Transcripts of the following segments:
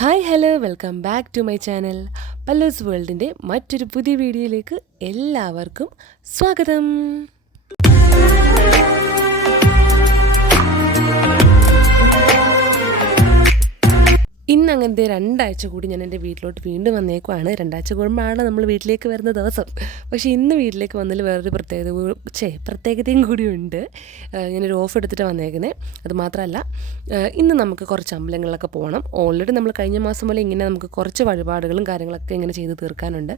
Hi hello welcome back to my channel പല്ലൂസ് വേൾഡിൻ്റെ മറ്റൊരു പുതിയ വീഡിയോയിലേക്ക് എല്ലാവർക്കും സ്വാഗതം. ഇന്ന് അങ്ങനത്തെ 2 ആഴ്ച കൂടി ഞാൻ എൻ്റെ വീട്ടിലോട്ട് വീണ്ടും വന്നേക്കുവാണ്. 2 ആഴ്ച കൂടുമ്പോഴാണ് നമ്മൾ വീട്ടിലേക്ക് വരുന്ന ദിവസം. പക്ഷേ ഇന്ന് വീട്ടിലേക്ക് വന്നതിൽ വേറൊരു പ്രത്യേകതയും കൂടിയുണ്ട്. ഞാനൊരു ഓഫ് എടുത്തിട്ട് വന്നേക്കുന്നത്. അതുമാത്രമല്ല, ഇന്ന് നമുക്ക് കുറച്ച് അമ്പലങ്ങളിലൊക്കെ പോകണം. ഓൾറെഡി നമ്മൾ കഴിഞ്ഞ മാസം പോലെ ഇങ്ങനെ നമുക്ക് കുറച്ച് വഴിപാടുകളും കാര്യങ്ങളൊക്കെ ഇങ്ങനെ ചെയ്ത് തീർക്കാനുണ്ട്.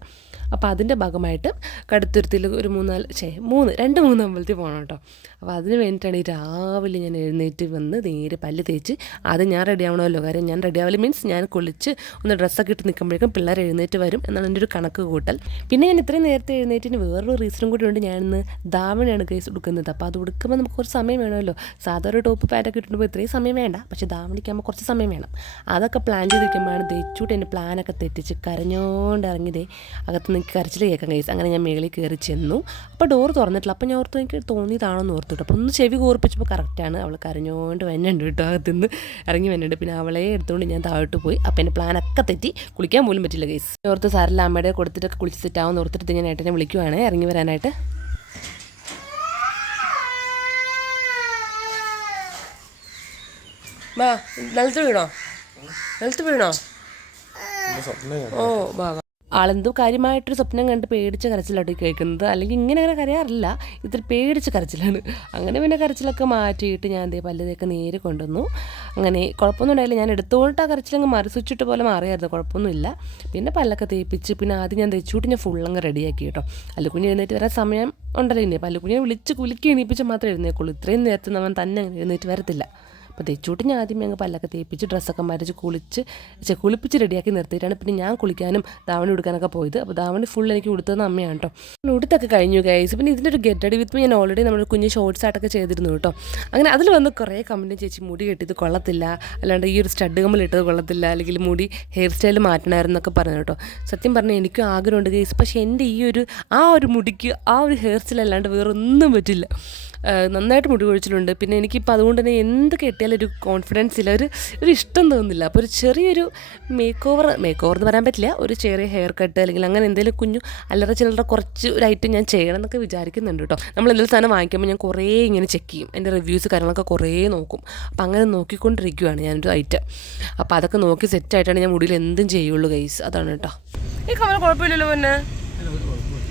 അപ്പോൾ അതിൻ്റെ ഭാഗമായിട്ട് കടുത്തുരുത്തിയിൽ ഒരു 2-3 അമ്പലത്തിൽ പോകണം കേട്ടോ. അപ്പോൾ അതിന് വേണ്ടിയിട്ടാണ് ഈ രാവിലെ ഞാൻ എഴുന്നേറ്റ് വന്ന് നേരെ പല്ല് തേച്ച് ആദ്യം ഞാൻ റെഡി ആവണമല്ലോ. കാര്യം ഞാൻ റെഡി ആവില്ല മീൻസ് ഞാൻ കുളിച്ച് ഒന്ന് ഡ്രസ്സൊക്കെ ഇട്ട് നിൽക്കുമ്പോഴേക്കും പിള്ളേർ എഴുന്നേറ്റ് വരും എന്നാണ് എൻ്റെ ഒരു കണക്ക് കൂട്ടൽ. പിന്നെ ഞാൻ ഇത്രയും നേരത്തെ എഴുന്നേറ്റിന് വേറൊരു റീസണും കൂടി ഉണ്ട്. ഞാനിന്ന് ധാവണിയാണ് കേസ് കൊടുക്കുന്നത്. അപ്പോൾ അത് കൊടുക്കുമ്പോൾ നമുക്ക് കുറച്ച് സമയം വേണമല്ലോ. സാധാരണ ടോപ്പ് പാൻറ്റൊക്കെ ഇട്ടുമ്പോൾ ഇത്രയും സമയം വേണ്ട, പക്ഷേ ധാവണിക്കാകുമ്പോൾ കുറച്ച് സമയം വേണം. അതൊക്കെ പ്ലാൻ ചെയ്തിരിക്കുമ്പോഴാണ് ദയിച്ചൂട്ട് എൻ്റെ പ്ലാനൊക്കെ തെറ്റിച്ച് കരഞ്ഞോണ്ട് ഇറങ്ങിയതേ അകത്ത് എനിക്ക് കരച്ചിൽ കേൾക്കാൻ കഴിയും. അങ്ങനെ ഞാൻ മേളിൽ കയറി ചെന്നു. അപ്പോൾ ഡോർ തുറന്നിട്ടില്ല. അപ്പോൾ ഞാൻ ഓർത്തു എനിക്ക് തോന്നിയതാണെന്ന് ഓർത്തിട്ട് അപ്പോൾ ഒന്ന് ചെവി കോർപ്പിച്ചപ്പോൾ കറക്റ്റാണ്. അവൾ കരഞ്ഞോണ്ട് വന്നുണ്ട് കേട്ടോ, അകത്തുനിന്ന് ഇറങ്ങി വന്നിട്ടുണ്ട്. പിന്നെ അവളെ എടുത്തുകൊണ്ട് ഞാൻ താഴോട്ട് പോയി. അപ്പോൾ എൻ്റെ പ്ലാനൊക്കെ തെറ്റി, കുളിക്കാൻ പോലും പറ്റില്ല ഗൈസ്. ഓർത്ത് സാരല്ല, അമ്മയുടെ കൊടുത്തിട്ടൊക്കെ കുളിച്ച് സെറ്റാവുമെന്ന് ഓർത്തിട്ട് ഞാൻ ഏട്ടനെ വിളിക്കുവാണ് ഇറങ്ങി വരാനായിട്ട്. വാ, നിലത്ത് വീണോ? ഓ വാ. ആളെന്തോ കാര്യമായിട്ടൊരു സ്വപ്നം കണ്ട് പേടിച്ച് കരച്ചിലോട്ട് കേൾക്കുന്നത്. അല്ലെങ്കിൽ ഇങ്ങനെ കരയാറില്ല, ഇത്തിരി പേടിച്ച് കരച്ചിലാണ്. അങ്ങനെ പിന്നെ കരച്ചിലൊക്കെ മാറ്റിയിട്ട് ഞാൻ അതേ പല്ലതൊക്കെ നേരെ കൊണ്ടുവന്നു. അങ്ങനെ കുഴപ്പമൊന്നും ഉണ്ടായില്ല. ഞാൻ എടുത്തുകൊണ്ട് ആ കരച്ചിലങ്ങ് സ്വിച്ചിട്ട് പോലെ മാറിയായിരുന്നു, കുഴപ്പമൊന്നുമില്ല. പിന്നെ പല്ലൊക്കെ തേപ്പിച്ച് പിന്നെ ആദ്യം ഞാൻ തേച്ചുകൂട്ടി ഞാൻ ഫുള്ളങ്ങ് റെഡിയാക്കി കേട്ടോ. പല്ലുക്കുഞ്ഞ് എഴുന്നേറ്റ് വരാൻ സമയം ഉണ്ടല്ലോ. ഇനി പല്ലുക്കുഞ്ഞിനെ വിളിച്ച് കുലുക്കി എണീപ്പിച്ച് മാത്രമേ എഴുന്നേക്കുള്ളൂ. ഇത്രയും നേരത്തെ നമ്മൾ തന്നെ എഴുന്നേറ്റ് വരത്തില്ല. അപ്പോൾ തെച്ചൂട്ട് ഞാൻ ആദ്യമേ അങ്ങ് പല്ലൊക്കെ തേപ്പിച്ച് ഡ്രസ്സൊക്കെ മരച്ച് കുളിപ്പിച്ച് റെഡിയാക്കി നിർത്തിയിട്ടാണ് പിന്നെ ഞാൻ കുളിക്കാനും ധാവണി ഉടുക്കാനൊക്കെ പോയത്. അപ്പോൾ ധാവണി ഫുൾ എനിക്ക് ഉടുത്തത് അമ്മയാണ് കേട്ടോ. ഉടുത്തൊക്കെ കഴിഞ്ഞു ഗൈസ്. പിന്നെ ഇതിൻ്റെ ഒരു ഗെറ്റ് റെഡി വിത്ത് ഞാൻ ഓൾറെഡി നമ്മൾ കുഞ്ഞ് ഷോർട്സ് ആയിട്ടൊക്കെ ചെയ്തിരുന്നു കേട്ടോ. അങ്ങനെ അതിൽ വന്ന് കുറേ കമൻറ്റ്, ചേച്ചി മുടി കെട്ടിയത് കൊള്ളത്തില്ല, അല്ലാണ്ട് ഈ ഒരു സ്റ്റഡ് കമ്മൽ ഇട്ടത് കൊള്ളത്തില്ല, അല്ലെങ്കിൽ മുടി ഹെയർ സ്റ്റൈൽ മാറ്റണമായിരുന്നൊക്കെ പറഞ്ഞു കേട്ടോ. സത്യം പറഞ്ഞാൽ എനിക്കും ആഗ്രഹമുണ്ട് ഗൈസ്, പക്ഷേ എൻ്റെ ആ ഒരു മുടിക്ക് ആ ഒരു ഹെയർ സ്റ്റൈൽ അല്ലാണ്ട് വേറെ ഒന്നും പറ്റില്ല. നന്നായിട്ട് മുടി കൊഴിച്ചിലുണ്ട്. പിന്നെ എനിക്കിപ്പോൾ അതുകൊണ്ട് തന്നെ എന്ത് കെട്ടിയാലും ഒരു കോൺഫിഡൻസ് ഇല്ല, ഒരു ഇഷ്ടം തോന്നുന്നില്ല. അപ്പോൾ ഒരു ചെറിയൊരു മേക്ക് ഓവർ എന്ന് പറയാൻ പറ്റില്ല, ഒരു ചെറിയ ഹെയർ കട്ട് അല്ലെങ്കിൽ അങ്ങനെ എന്തെങ്കിലും കുഞ്ഞു അല്ലറ ചില്ലറ കുറച്ച് ഒരു ഐറ്റം ഞാൻ ചെയ്യണം എന്നൊക്കെ വിചാരിക്കുന്നുണ്ട് കേട്ടോ. നമ്മൾ എന്തെങ്കിലും സാധനം വാങ്ങിക്കുമ്പോൾ ഞാൻ കുറേ ഇങ്ങനെ ചെക്ക് ചെയ്യും, എൻ്റെ റിവ്യൂസ് കാര്യങ്ങളൊക്കെ കുറേ നോക്കും. അപ്പോൾ അങ്ങനെ നോക്കിക്കൊണ്ടിരിക്കുകയാണ് ഞാനൊരു ഐറ്റം. അപ്പോൾ അതൊക്കെ നോക്കി സെറ്റായിട്ടാണ് ഞാൻ മുടിയിൽ എന്തും ചെയ്യുള്ളൂ ഗൈസ്. അതാണ് കേട്ടോ. ഈ കമ്മൽ കുഴപ്പമില്ലല്ലോ, പിന്നെ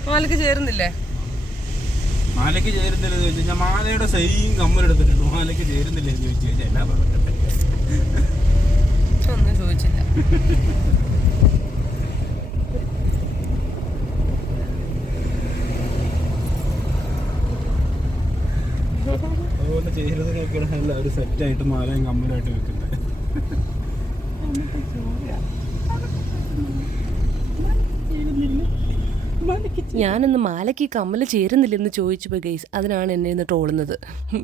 മാലയ്ക്ക് ചേരുന്നില്ലേ? മാലയ്ക്ക് ചേരുന്നില്ലെന്ന് ചോദിച്ചു കഴിഞ്ഞാൽ മാലയുടെ സെയിം കമ്മലെടുത്തിട്ടുണ്ട്. മാലയ്ക്ക് ചേരുന്നില്ല എന്ന് ചോദിച്ചു കഴിഞ്ഞാൽ എന്നാ പറയട്ടെ, ഒന്നും ചോദിച്ചില്ല. അതുപോലെ ചേരുന്നതൊക്കെയാണ് എല്ലാവരും സെറ്റായിട്ട് മാലയും കമ്മലായിട്ട് വെക്കുന്നത്. ഞാനൊന്ന് മാലയ്ക്ക് കമ്മൽ ചേരുന്നില്ലെന്ന് ചോദിച്ചപ്പോൾ ഗൈസ് അതിനാണ് എന്നെ ഇന്ന് ട്രോളുന്നത്.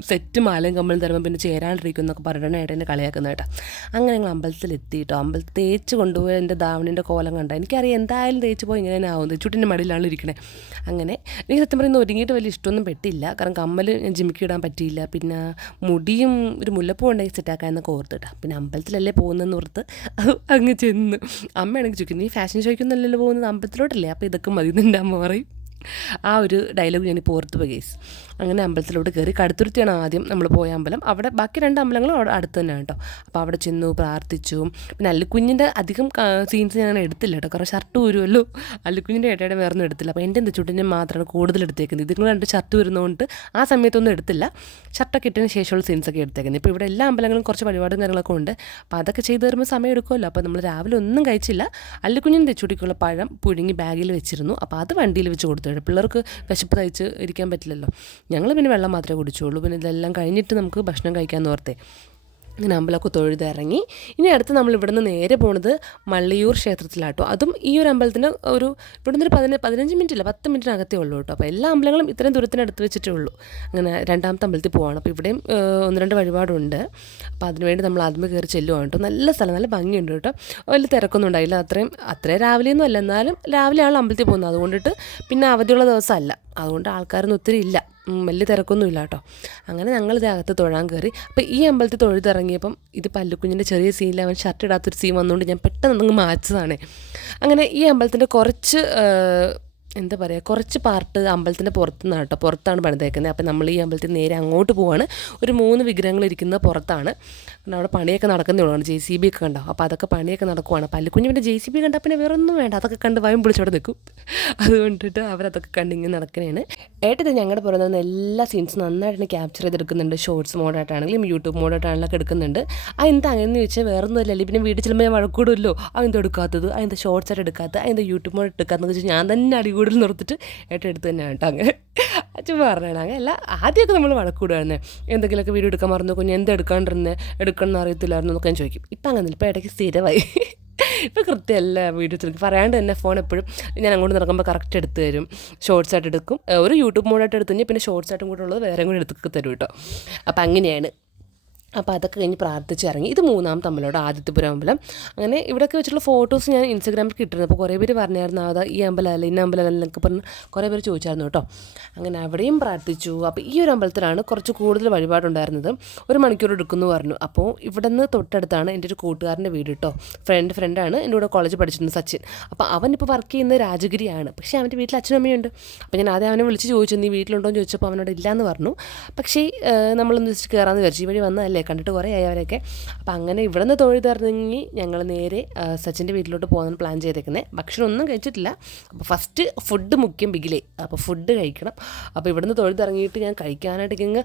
സെറ്റ് മാലയും കമ്മലും തരുമ്പോൾ പിന്നെ ചേരാണ്ടിരിക്കും എന്നൊക്കെ പറഞ്ഞിട്ടാണ് ഏട്ടനെ കളിയാക്കുന്ന കേട്ടോ. അങ്ങനെ ഞങ്ങൾ അമ്പലത്തിലെത്തി കേട്ടോ. അമ്പലത്തിൽ തേച്ച് കൊണ്ടുപോയി എൻ്റെ ധാവണിൻ്റെ കോലം കണ്ട എനിക്കറിയാം എന്തായാലും തേച്ച് പോയി ഇങ്ങനെ ആവുന്നത്. ചുട്ടിൻ്റെ മടിയിലാണ് ഇരിക്കണേ. അങ്ങനെ എനിക്ക് സത്യം പറയുന്നത് ഒരുങ്ങിയിട്ട് വലിയ ഇഷ്ടമൊന്നും പെട്ടില്ല. കാരണം കമ്മൽ ഞാൻ ജിമിക്ക് ഇടാൻ പറ്റിയില്ല. പിന്നെ മുടിയും ഒരു മുല്ലപ്പൂ ഉണ്ടെങ്കിൽ സെറ്റാക്കാൻ എന്നൊക്കെ ഓർത്തിട്ടാ. പിന്നെ അമ്പലത്തിലല്ലേ പോകുന്നതെന്ന് ഓർത്ത് അങ്ങ് ചെന്ന് അമ്മയാണെങ്കിൽ ചോദിക്കും, നീ ഫാഷൻ ഷോയ്ക്കൊന്നല്ലല്ലോ പോകുന്നത്, അമ്പലത്തിലോട്ടല്ലേ, അപ്പോൾ ഇതൊക്കെ മതി എൻ്റെ അമ്മ പറയും. ആ ഒരു ഡയലോഗ് ഞാനിപ്പോൾ ഓർത്ത് പോയി ഗൈസ്. അങ്ങനെ അമ്പലത്തിലോട്ട് കയറി. കടുത്തുരുത്തിയാണ് ആദ്യം നമ്മൾ പോയ അമ്പലം. അവിടെ ബാക്കി 2 അമ്പലങ്ങളും അവിടെ അടുത്ത് തന്നെയാണ് കേട്ടോ. അപ്പോൾ അവിടെ ചെന്നു, പ്രാർത്ഥിച്ചു. പിന്നെ അല്ലിക്കുഞ്ഞിൻ്റെ അധികം സീൻസ് ഞാൻ എടുത്തില്ല കേട്ടോ, കാരണം ഷർട്ട് വരുമല്ലോ. അല്ലിക്കുഞ്ഞിൻ്റെ ഏട്ടയുടെ വേറൊന്നും എടുത്തില്ല. അപ്പോൾ എൻ്റെ ചുട്ടിൻ്റെ മാത്രമാണ് കൂടുതൽ എടുത്തേക്കുന്നത്. ഇതിങ്ങൾ 2 ഷർട്ട് വരുന്നതുകൊണ്ട് ആ സമയത്തൊന്നും എടുത്തില്ല. ഷർട്ടൊക്കെ ഇട്ടതിന് ശേഷമുള്ള സീൻസൊക്കെ എടുത്തേക്കുന്നത്. ഇപ്പോൾ ഇവിടെ എല്ലാ അമ്പലങ്ങളും കുറച്ച് വഴിപാടും കാര്യങ്ങളൊക്കെ ഉണ്ട്. അപ്പോൾ അതൊക്കെ ചെയ്ത് തരുമ്പോൾ സമയം എടുക്കുമല്ലോ. അപ്പോൾ നമ്മൾ രാവിലെ ഒന്നും കഴിച്ചില്ല. അല്ലിക്കുഞ്ഞിൻ്റെ തെച്ചുടിക്കുള്ള പഴം പുഴുങ്ങി ബാഗിൽ വെച്ചിരുന്നു. അപ്പോൾ അത് വണ്ടിയിൽ വെച്ച് കൊടുത്തു. പിള്ളേർക്ക് വിശപ്പ് തയ്ച്ച് ഇരിക്കാൻ പറ്റില്ലല്ലോ. ഞങ്ങൾ പിന്നെ വെള്ളം മാത്രമേ കുടിച്ചുള്ളൂ. പിന്നെ ഇതെല്ലാം കഴിഞ്ഞിട്ട് നമുക്ക് ഭക്ഷണം കഴിക്കാമെന്ന് ഓർത്തേ. അങ്ങനെ അമ്പലമൊക്കെ തൊഴുതിറങ്ങി. ഇനി അടുത്ത് നമ്മൾ ഇവിടുന്ന് നേരെ പോകുന്നത് മള്ളിയൂർ ക്ഷേത്രത്തിലാട്ടോ. അതും ഈ ഒരു അമ്പലത്തിന് ഇവിടുന്ന് ഒരു 15 മിനിറ്റ് ഇല്ല 10 മിനിറ്റിനകത്തേ ഉള്ളൂ കേട്ടോ. അപ്പോൾ എല്ലാ അമ്പലങ്ങളും ഇത്രയും ദൂരത്തിനടുത്ത് വെച്ചിട്ടേ ഉള്ളൂ. അങ്ങനെ 2ാമത്തെ അമ്പലത്തിൽ പോവാണ്. അപ്പോൾ ഇവിടെയും 1-2 വഴിപാടുണ്ട്. അപ്പോൾ അതിനുവേണ്ടി നമ്മൾ ആദ്യമേ കയറി ചെല്ലുവാണ് കേട്ടോ. നല്ല സ്ഥലം, നല്ല ഭംഗിയുണ്ട് കേട്ടോ. വലിയ തിരക്കൊന്നും ഉണ്ടായില്ല. അത്രയും രാവിലെയൊന്നും അല്ല, എന്നാലും രാവിലെയാണ് അമ്പലത്തിൽ പോകുന്നത്. അതുകൊണ്ടിട്ട് പിന്നെ അവധിയുള്ള ദിവസമല്ല. അതുകൊണ്ട് ആൾക്കാരൊന്നും ഒത്തിരി ഇല്ല, വലിയ തിരക്കൊന്നും ഇല്ല കേട്ടോ. അങ്ങനെ ഞങ്ങളിത് അകത്ത് തൊഴാൻ കയറി. അപ്പോൾ ഈ അമ്പലത്തിൽ തൊഴുതിറങ്ങിയപ്പം ഇത് പല്ലുക്കുഞ്ഞിൻ്റെ ചെറിയ സീനിൽ അവൻ ഷർട്ട് ഇടാത്തൊരു സീൻ വന്നുകൊണ്ട് ഞാൻ പെട്ടെന്ന് അങ്ങ് മാച്ചതാണ്. അങ്ങനെ ഈ അമ്പലത്തിൻ്റെ കുറച്ച് എന്താ പറയുക, കുറച്ച് പാർട്ട് അമ്പലത്തിൻ്റെ പുറത്തുനിന്നാണ് കേട്ടോ, പുറത്താണ് പണിതേക്കുന്നത്. അപ്പോൾ നമ്മൾ ഈ അമ്പലത്തിൽ നേരെ അങ്ങോട്ട് പോവാണ്. ഒരു 3 വിഗ്രഹങ്ങൾ ഇരിക്കുന്നത് പുറത്താണ്. കാരണം അവിടെ പണിയൊക്കെ നടക്കുന്നതാണ്, JCB ഒക്കെ കണ്ടാവും. അപ്പോൾ അതൊക്കെ പണിയൊക്കെ നടക്കുവാണ്. പല്ലുക്കുഞ്ഞ് പിന്നെ JCB കണ്ടാൽ പിന്നെ വേറെ ഒന്നും വേണ്ട, അതൊക്കെ കണ്ട് വയം പിടിച്ചോടെ നിൽക്കും. അതുകൊണ്ടിട്ട് അവരതൊക്കെ കണ്ടിങ്ങനെ നടക്കണേണ്. ഏട്ടത് ഞങ്ങളുടെ പുറത്തുനിന്ന് എല്ലാ സീൻസും നന്നായിട്ട് ക്യാപ്ചർ ചെയ്തെടുക്കുന്നുണ്ട്. ഷോർട്സ് മോഡായിട്ടാണെങ്കിലും യൂട്യൂബ് മോഡായിട്ടാണെങ്കിലും ഒക്കെ എടുക്കുന്നുണ്ട്. എന്താ അങ്ങനെയെന്ന് ചോദിച്ചാൽ വേറെ ഒന്നും അല്ലല്ലോ, പിന്നെ വീട്ടിൽ ചെല്ലുമ്പോൾ ഞാൻ വഴക്കൂടുമല്ലോ, അതെന്താ എടുക്കാത്തത്, അതെന്താ ഷോർട്സ് ആയിട്ട് എടുക്കാത്തത്, അതെന്താ യൂട്യൂബ് മോഡ് എടുക്കാത്തതെന്ന് വെച്ചാൽ ഞാൻ തന്നെ അടികൂടി നിർത്തിട്ട് ഏട്ടൻ എടുത്ത് തന്നെയാണ് കേട്ടോ. അങ്ങനെ അച്ഛൻ പറഞ്ഞാണ് അങ്ങനെയല്ല. ആദ്യമൊക്കെ നമ്മൾ വഴക്കൂടുമായിരുന്നേ, എന്തെങ്കിലുമൊക്കെ വീഡിയോ എടുക്കാൻ മറന്നു, കുഞ്ഞ് എന്താ എടുക്കാണ്ടിരുന്നേ, എടുക്കണമെന്ന് അറിയത്തില്ലായിരുന്നു എന്നൊക്കെ ഞാൻ ചോദിക്കും. ഇപ്പം അങ്ങനെ ഇപ്പോൾ ഇടയ്ക്ക് സ്ഥിരമായി. ഇപ്പോൾ കൃത്യമല്ല വീഡിയോസിലേക്ക് പറയാണ്ട് തന്നെ ഫോൺ എപ്പോഴും ഞാൻ അങ്ങോട്ട് നടക്കുമ്പോൾ കറക്റ്റ് എടുത്ത് തരും. ഷോർട്സ് ആയിട്ട് എടുക്കും, ഒരു യൂട്യൂബ് മോഡായിട്ട് എടുത്തു കഴിഞ്ഞാൽ പിന്നെ ഷോർട്സ് ആയിട്ടും കൂടെ ഉള്ളത് വേറെ കൂടെ എടുത്ത് തരും കേട്ടോ. അപ്പം അങ്ങനെയാണ്. അപ്പോൾ അതൊക്കെ കഴിഞ്ഞ് പ്രാർത്ഥിച്ചിറങ്ങി. ഇത് 3ാമത്തെ അമ്പലമാണ്, ആദിത്യപുരം അമ്പലം. അങ്ങനെ ഇവിടെയൊക്കെ വെച്ചിട്ടുള്ള ഫോട്ടോസ് ഞാൻ ഇൻസ്റ്റാഗ്രാമിൽ കിട്ടുന്നത്. അപ്പോൾ കുറേ പേര് പറഞ്ഞായിരുന്നു അതാ ഈ അമ്പലമല്ല ഇന്ന അമ്പലമല്ല എന്നൊക്കെ പറഞ്ഞ് കുറേ പേര് ചോദിച്ചായിരുന്നു കേട്ടോ. അങ്ങനെ അവിടെയും പ്രാർത്ഥിച്ചു. അപ്പോൾ ഈ ഒരു അമ്പലത്തിലാണ് കുറച്ച് കൂടുതൽ വഴിപാടുണ്ടായിരുന്നത്. 1 മണിക്കൂർ എടുക്കുമെന്ന് പറഞ്ഞു. അപ്പോൾ ഇവിടെ നിന്ന് തൊട്ടടുത്താണ് എൻ്റെ ഒരു കൂട്ടുകാരൻ്റെ വീട് കേട്ടോ. ഫ്രണ്ടാണ്, എൻ്റെ കൂടെ കോളേജ് പഠിച്ചിട്ടുണ്ട്, സച്ചിൻ. അപ്പോൾ അവനിപ്പോൾ വർക്ക് ചെയ്യുന്നത് രാജഗിരിയാണ്. പക്ഷേ അവൻ്റെ വീട്ടിൽ അച്ഛനും അമ്മയുണ്ട്. അപ്പോൾ ഞാൻ ആദ്യം അവനെ വിളിച്ച് ചോദിച്ചു നീ വീട്ടിലുണ്ടോ എന്ന് ചോദിച്ചപ്പോൾ അവനോട് ഇല്ലയെന്ന് പറഞ്ഞു. പക്ഷേ നമ്മളൊന്ന് വെച്ചിട്ട് കയറാമെന്ന് വിചാരിച്ചു, ഈ വഴി വന്നതല്ലേ, കണ്ടിട്ട് കുറേ ആയി അവരൊക്കെ. അപ്പോൾ അങ്ങനെ ഇവിടെ നിന്ന് തൊഴുതിറങ്ങി ഞങ്ങൾ നേരെ സച്ചിൻ്റെ വീട്ടിലോട്ട് പോകാൻ പ്ലാൻ ചെയ്തേക്കുന്നത്. ഭക്ഷണം ഒന്നും കഴിച്ചിട്ടില്ല. അപ്പോൾ ഫസ്റ്റ് ഫുഡ് മുഖ്യം ബിഗിലേ, അപ്പോൾ ഫുഡ് കഴിക്കണം. അപ്പോൾ ഇവിടെ നിന്ന് തൊഴുതിറങ്ങിയിട്ട് ഞാൻ കഴിക്കാനായിട്ട് ഇങ്ങനെ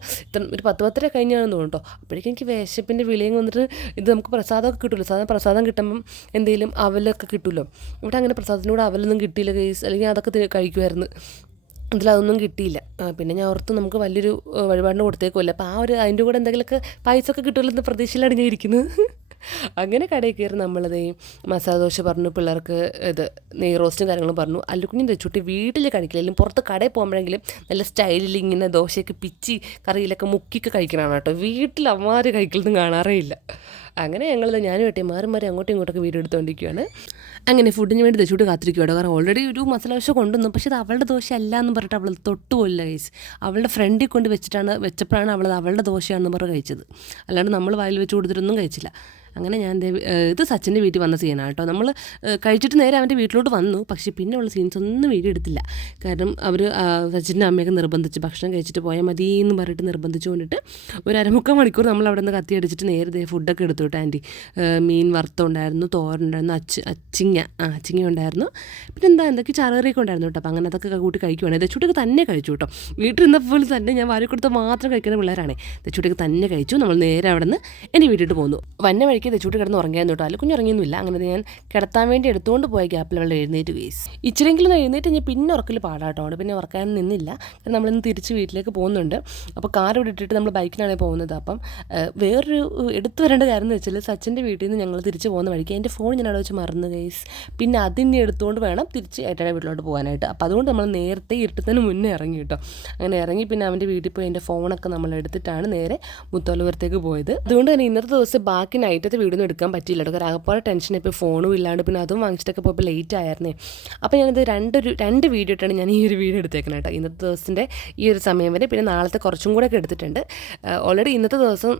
ഒരു 10-10 കഴിഞ്ഞാണെന്ന് തോന്നുന്നു കേട്ടോ. അപ്പോഴേക്കും എനിക്ക് വിശപ്പിൻ്റെ വിളിയും വന്നിട്ട് ഇത് നമുക്ക് പ്രസാദമൊക്കെ കിട്ടുമല്ലോ, സാധാരണ പ്രസാദം കിട്ടുമ്പം എന്തെങ്കിലും അവലൊക്കെ കിട്ടുമല്ലോ. ഇവിടെ അങ്ങനെ പ്രസാദത്തിനൂടെ അവലൊന്നും കിട്ടിയില്ല ഗൈസ്, അല്ലെങ്കിൽ അതൊക്കെ കഴിക്കുമായിരുന്നു. ഇതിലതൊന്നും കിട്ടിയില്ല. പിന്നെ ഞാൻ ഓർത്ത് നമുക്ക് വലിയൊരു വഴിപാടിന് കൊടുത്തേക്കുമല്ലോ, അപ്പോൾ അതിൻ്റെ കൂടെ എന്തെങ്കിലുമൊക്കെ പായസമൊക്കെ കിട്ടുമല്ലോ എന്ന് പ്രതീക്ഷയിലാണ് ഞാൻ ഇരിക്കുന്നത്. അങ്ങനെ കടയിൽ കയറി നമ്മളത് മസാല ദോശ പറഞ്ഞു, പിള്ളേർക്ക് ഇത് നെയ് റോസ്റ്റും കാര്യങ്ങളും പറഞ്ഞു. അല്ലുക്കുഞ്ഞും തെച്ചുട്ടി വീട്ടിൽ കഴിക്കില്ലെങ്കിലും പുറത്ത് കടയിൽ പോകുമ്പോഴെങ്കിലും നല്ല സ്റ്റൈലിൽ ഇങ്ങനെ ദോശയൊക്കെ പിച്ചി കറിയിലൊക്കെ മുക്കിയൊക്കെ കഴിക്കണമാണ് കേട്ടോ. വീട്ടിൽ അമ്മമാർ കഴിക്കലൊന്നും കാണാറേ ഇല്ല. അങ്ങനെ ഞാനും ഏട്ടേ മാറി അങ്ങോട്ടും ഇങ്ങോട്ടൊക്കെ വീഡിയോ എടുത്തുകൊണ്ടിരിക്കുകയാണ്. അങ്ങനെ ഫുഡിന് വേണ്ടി തെച്ചുട്ടി കാത്തിരിക്കുകയാണ്. കാരണം ഓൾറെഡി ഒരു മസാല ദോശ കൊണ്ടുവന്നു, പക്ഷേ അത് അവളുടെ ദോശ അല്ല എന്ന് പറഞ്ഞിട്ട് അവൾ തൊട്ടുപോയില്ല ഗൈസ്. അവളുടെ ഫ്രണ്ടിൽ കൊണ്ട് വെച്ചപ്പോഴാണ് അവളുടെ ദോശയാണെന്ന് പറഞ്ഞ് കഴിച്ചത്. അല്ലാണ്ട് നമ്മൾ വായിൽ വെച്ച് കൊടുത്തിട്ടൊന്നും കഴിച്ചില്ല. അങ്ങനെ ഞാൻ ഇത് സച്ചിൻ്റെ വീട്ടിൽ വന്ന സീനാണ് കേട്ടോ. നമ്മൾ കഴിച്ചിട്ട് നേരെ അവൻ്റെ വീട്ടിലോട്ട് വന്നു, പക്ഷേ പിന്നെ ഉള്ള സീൻസ് ഒന്നും വീഡിയോ എടുത്തില്ല. കാരണം അവർ സച്ചിൻ്റെ അമ്മയൊക്കെ നിർബന്ധിച്ച് ഭക്ഷണം കഴിച്ചിട്ട് പോയാൽ മതി എന്ന് പറഞ്ഞിട്ട് നിർബന്ധിച്ചു കൊണ്ടിട്ട് ഒരു 1/4 മണിക്കൂർ നമ്മൾ അവിടെ നിന്ന് കത്തി അടിച്ചിട്ട് നേരെ ഫുഡൊക്കെ എടുത്തു കേട്ടോ. ആൻറ്റി മീൻ വറുത്തുണ്ടായിരുന്നു, തോരനുണ്ടായിരുന്നു, അച്ചിങ്ങ ഉണ്ടായിരുന്നു, പിന്നെ എന്തൊക്കെ ചാറുകറിയൊക്കെ ഉണ്ടായിരുന്നു കേട്ടോ. അപ്പോൾ അങ്ങനെ അതൊക്കെ കൂട്ടി കഴിക്കുവാണ്. തെച്ചുട്ടിക്ക് തന്നെ കഴിച്ചു കേട്ടോ. വീട്ടിൽ നിന്നപ്പോൾ തന്നെ ഞാൻ വാരി കൊടുത്ത് മാത്രം കഴിക്കുന്ന പിള്ളേരാണേ. തെച്ചുട്ടിക്ക് തന്നെ കഴിച്ചു. നമ്മൾ നേരെ അവിടെ നിന്ന് എൻ്റെ വീട്ടിട്ട് പോന്നു. വന്ന വഴിക്ക് തെച്ചുട്ടി കിടന്ന് ഉറങ്ങിയായിരുന്നു കേട്ടോ. അല്ലെ കുഞ്ഞുറങ്ങിയൊന്നുമില്ല. അങ്ങനെ ഞാൻ കിടത്താൻ വേണ്ടി എടുത്തുകൊണ്ട് പോയ ഗ്യാപ്പിൽ അവളുടെ എഴുന്നേറ്റ് കേസ്. ഇച്ചിരെങ്കിലും എഴുന്നേറ്റ് ഞാൻ പിന്നെ ഉറക്കൽ പാടാട്ടോ. അവിടെ പിന്നെ ഉറക്കാൻ നിന്നില്ല. കാരണം നമ്മളിന്ന് തിരിച്ച് വീട്ടിലേക്ക് പോകുന്നുണ്ട്. അപ്പോൾ കാർ ഇവിടെ ഇട്ടിട്ട് നമ്മൾ ബൈക്കിനാണ് പോകുന്നത്. അപ്പം വേറൊരു എടുത്തു വരേണ്ട കാര്യം എന്ന് വെച്ചാൽ സച്ചിൻ്റെ വീട്ടിൽ നിന്ന് ഞങ്ങൾ തിരിച്ച് പോകുന്ന വഴിക്ക് എൻ്റെ ഫോൺ ഞാൻ അവിടെ വെച്ച് മറന്നു കേസ്. പിന്നെ അതിനെ എടുത്തുകൊണ്ട് വേണം തിരിച്ച് ഏട്ടയുടെ വീട്ടിലോട്ട് പോകാനായിട്ട്. അപ്പോൾ അതുകൊണ്ട് നമ്മൾ നേരത്തെ ഇരുട്ടത്തിന് മുന്നേ ഇറങ്ങി കേട്ടോ. അങ്ങനെ ഇറങ്ങി പിന്നെ അവൻ്റെ വീട്ടിൽ പോയി എൻ്റെ ഫോണൊക്കെ നമ്മൾ എടുത്തിട്ടാണ് നേരെ മുത്തോലപുരത്തേക്ക് പോയത്. അതുകൊണ്ട് തന്നെ ഇന്നത്തെ ദിവസം ബാക്കി നൈറ്റത്തെ വീഡിയോ ഒന്നും എടുക്കാൻ പറ്റിയില്ല കേട്ടോ. കാരണം അകപ്പാടെ ടെൻഷൻ, ഇപ്പോൾ ഫോണും ഇല്ലാണ്ട് പിന്നെ അതും വാങ്ങിച്ചിട്ടൊക്കെ പോയപ്പോൾ ലേറ്റ് ആയിരുന്നേ. അപ്പോൾ ഞാനിത് രണ്ട് വീഡിയോ ഇട്ടാണ് ഞാൻ ഈ ഒരു വീഡിയോ എടുത്തേക്കുന്നത് കേട്ടോ. ഇന്നത്തെ ദിവസത്തിൻ്റെ ഈ ഒരു സമയം വരെ, പിന്നെ നാളത്തെ കുറച്ചും കൂടെ ഒക്കെ എടുത്തിട്ടുണ്ട്. ഓൾറെഡി ഇന്നത്തെ ദിവസം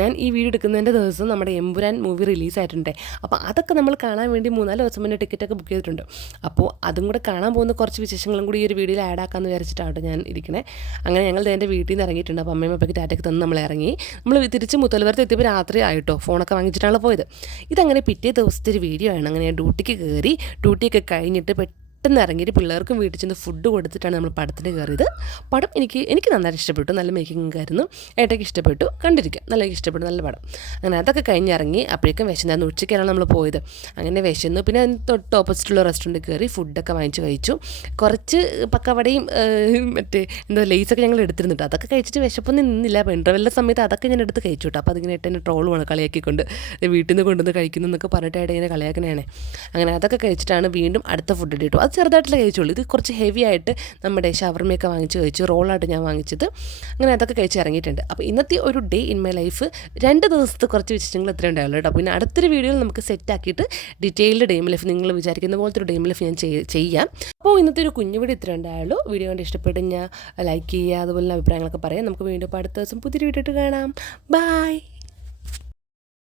ഞാൻ ഈ വീഡിയോ എടുക്കുന്നതിൻ്റെ ദിവസം നമ്മുടെ എമ്പുരാൻ മൂവി റിലീസായിട്ടുണ്ട്. അപ്പോൾ അതൊക്കെ നമ്മൾ കാണാൻ വേണ്ടി 3-4 ദിവസം മുന്നേ ടിക്കറ്റൊക്കെ ബുക്ക് ചെയ്തിട്ടുണ്ട്. അപ്പോൾ അതും കൂടെ കാണാൻ പോകുന്ന കുറച്ച് വിശേഷങ്ങളും കൂടി ഈ ഒരു വീഡിയോയിൽ ആഡ് ആക്കാമെന്ന് വിചാരിച്ചിട്ടാണ് ഞാൻ ഇരിക്കണേ. അങ്ങനെ ഞങ്ങൾ എൻ്റെ വീട്ടിൽ നിന്ന് ഇറങ്ങിയിട്ടുണ്ട്. അപ്പോൾ അമ്മയും അപ്പയ്ക്ക് ടാറ്റൊക്കെ തന്ന് നമ്മൾ ഇറങ്ങി. നമ്മൾ തിരിച്ച് മുത്തോലപുരത്ത് എത്തിയപ്പോൾ രാത്രി ആയിട്ടോ. ഫോണൊക്കെ വാങ്ങിച്ചിട്ടാണ് പോയത്. ഇതങ്ങനെ പിറ്റേ ദിവസത്തെ ഒരു വീഡിയോ ആണ്. അങ്ങനെ ഡ്യൂട്ടിക്ക് കയറി, ഡ്യൂട്ടിയൊക്കെ കഴിഞ്ഞിട്ട് പെട്ടെന്ന് ഇറങ്ങിയിട്ട് പിള്ളേർക്കും വീട്ടിൽ ചെന്ന് ഫുഡ് കൊടുത്തിട്ടാണ് നമ്മൾ പടത്തിന് കയറിയത്. പടം എനിക്ക് നന്നായിട്ട് ഇഷ്ടപ്പെട്ടു. നല്ല മേക്കിംഗ് ആയിരുന്നു. ഏട്ടയ്ക്ക് ഇഷ്ടപ്പെട്ടു, കണ്ടിരിക്കാം, നല്ല ഇഷ്ടപ്പെട്ടു, നല്ല പടം. അങ്ങനെ അതൊക്കെ കഴിഞ്ഞിറങ്ങി. അപ്പോഴേക്കും വിശന്നായിരുന്നു. ഉച്ചയ്ക്കാണ് നമ്മൾ പോയത്. അങ്ങനെ വിശന്നു. പിന്നെ തൊട്ട് ഓപ്പോസിറ്റുള്ള റെസ്റ്റോറൻറ്റിൽ കയറി ഫുഡൊക്കെ വാങ്ങിച്ച് കഴിച്ചു. കുറച്ച് പക്കവടയും ലേസൊക്കെ ഞങ്ങൾ എടുത്തിരുന്നിട്ട് അതൊക്കെ കഴിച്ചിട്ട് വിശപ്പൊന്നും നിന്നില്ല. അപ്പോൾ ഇൻ്റർവെല്ലിൻ്റെ സമയത്ത് അതൊക്കെ ഞാൻ എടുത്ത് കഴിച്ചു കേട്ടോ. അപ്പോൾ അതിങ്ങനെ എന്നെ ട്രോളുമാണ് കളിയാക്കിക്കൊണ്ട് വീട്ടിൽ നിന്ന് കൊണ്ടുവന്ന് കഴിക്കുന്നു എന്നൊക്കെ പറഞ്ഞിട്ടായിട്ട് ഇങ്ങനെ കളിയാക്കണേ. അങ്ങനെ അതൊക്കെ കഴിച്ചിട്ടാണ് വീണ്ടും അടുത്ത ഫുഡ് ഇട്ടു. അത് ചെറുതായിട്ടല്ലേ കഴിച്ചുള്ളൂ. ഇത് കുറച്ച് ഹെവി ആയിട്ട് നമ്മുടെ ഷവർമയൊക്കെ വാങ്ങിച്ച് കഴിച്ചു, റോളായിട്ട് ഞാൻ വാങ്ങിച്ചത്, അങ്ങനെ അതൊക്കെ കഴിച്ച് ഇറങ്ങിയിട്ടുണ്ട്. അപ്പോൾ ഇന്നത്തെ ഒരു ഡേ ഇൻ മൈ ലൈഫ് 2 ദിവസത്തെ കുറച്ച് വിശേഷങ്ങൾ എത്ര ഉണ്ടാവുള്ളൂ കേട്ടോ. പിന്നെ അടുത്തൊരു വീഡിയോയിൽ നമുക്ക് സെറ്റാക്കിയിട്ട് ഡീറ്റെയിൽഡ് ഡേ ഇൻ ലൈഫ് നിങ്ങൾ വിചാരിക്കുന്ന പോലത്തെ ഒരു ഡേ ഇൻ ലൈഫ് ഞാൻ ചെയ്യാം. അപ്പോൾ ഇന്നത്തെ ഒരു കുഞ്ഞു വീഡിയോ ഇത്ര ഉണ്ടായുള്ളൂ. വീഡിയോ കണ്ട് ഇഷ്ടപ്പെട്ട് ഞാൻ ലൈക്ക് ചെയ്യുക, അതുപോലെ അഭിപ്രായങ്ങളൊക്കെ പറയാം. നമുക്ക് വീണ്ടും അടുത്ത ദിവസം പുതിയൊരു വീഡിയോ ഇട്ട് കാണാം. ബൈ.